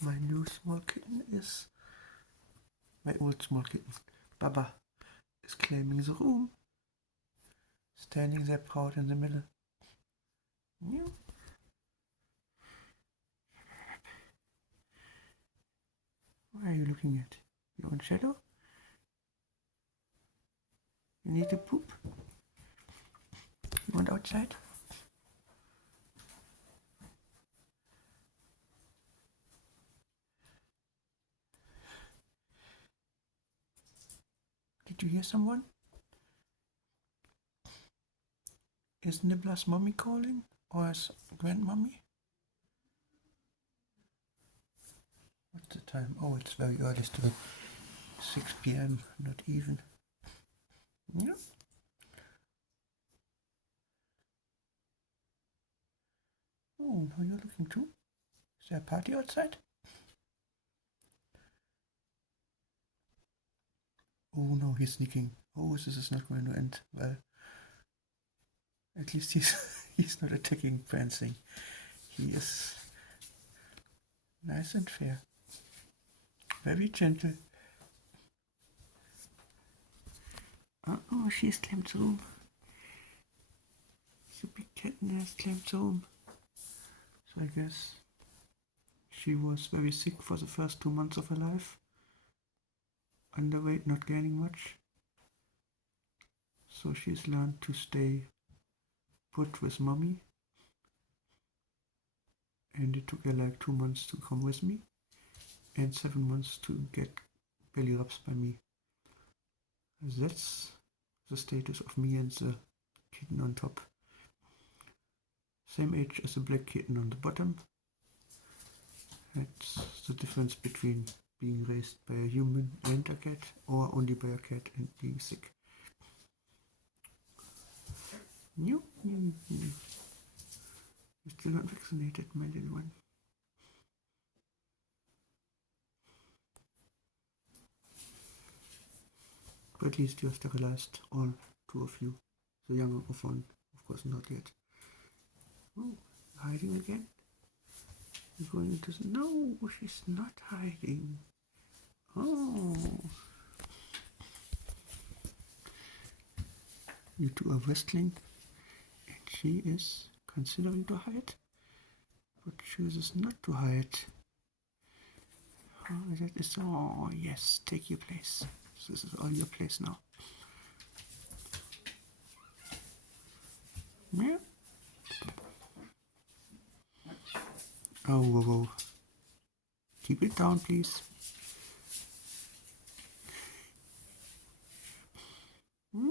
My new small kitten is... My old small kitten, Baba, is claiming the room. Standing there proud in the middle. What are you looking at? Your own shadow? You need to poop? You want outside? Did you hear someone? Is Nibbler's mommy calling? Or is grandmommy? What's the time? Oh, it's very early still. 6 p.m., not even. Yeah. Oh, now you're looking too? Is there a party outside? Oh no, he's sneaking. Oh, this is not going to end well. At least he's not attacking prancing. He is nice and fair. Very gentle. Oh, she's claimed the room. The big kitten has claimed the room. So I guess she was very sick for the first 2 months of her life. Underweight, not gaining much. So she's learned to stay put with mommy. And it took her like 2 months to come with me. And 7 months to get belly rubs by me. That's the status of me and the kitten on top. Same age as the black kitten on the bottom. That's the difference between being raised by a human and a cat, or only by a cat and being sick. You're still not vaccinated, my little one. But at least you're sterilized, all 2 of you. The younger of one, of course, not yet. Oh, hiding again? You're going into the... No, she's not hiding. Oh. You two are wrestling, and she is considering to hide, but chooses not to hide. Oh, that is... Oh, yes, take your place. This is all your place now. Yeah. Oh, whoa, whoa. Keep it down, please. Hmm?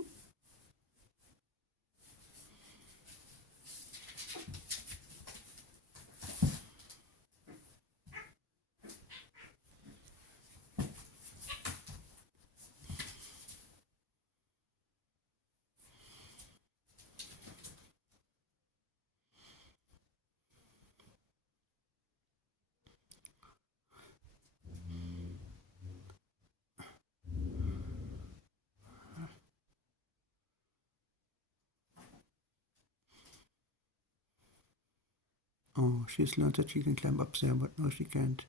Oh, she's learned that she can climb up there, but no, she can't.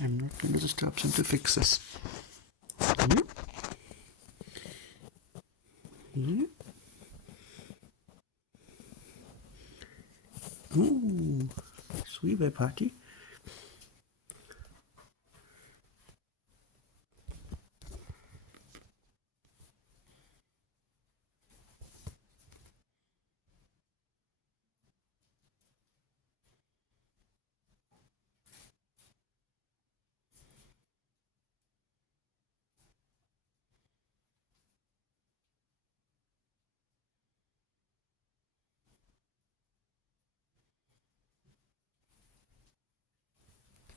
I'm not going to disturb them to fix this. Hmm? Hmm? Ooh, three-way party.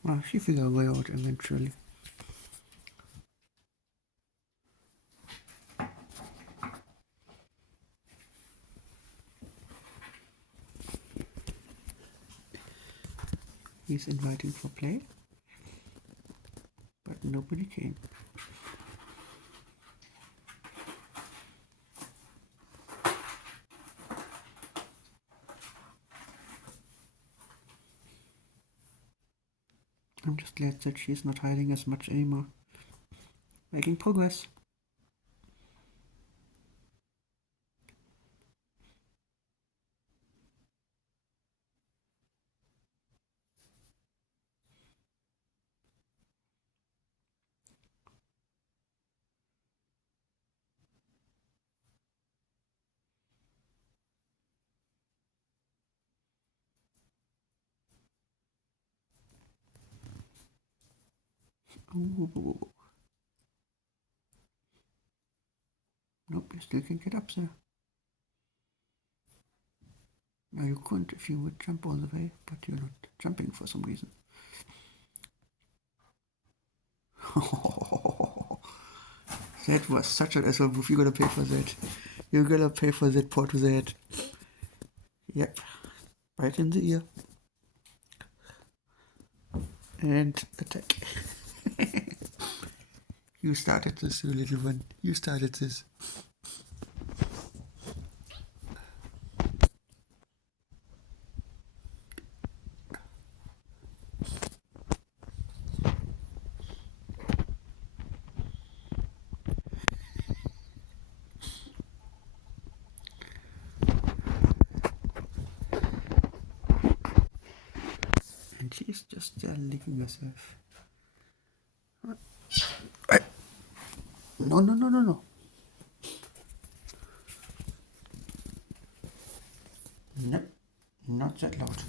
Well, she figure a way out eventually. He's inviting for play, but nobody came. I'm just glad that she's not hiding as much anymore. Making progress. Ooh. Nope, you still can't get up there. Now you could if you would jump all the way, but you're not jumping for some reason. That was such an asshole move. You're gonna pay for that. You're gonna pay for that paw to the head. Yep. Right in the ear. And attack. You started this, you little one. You started this. And she's just there licking herself. No, no, no, no, no. Nope, not that loud.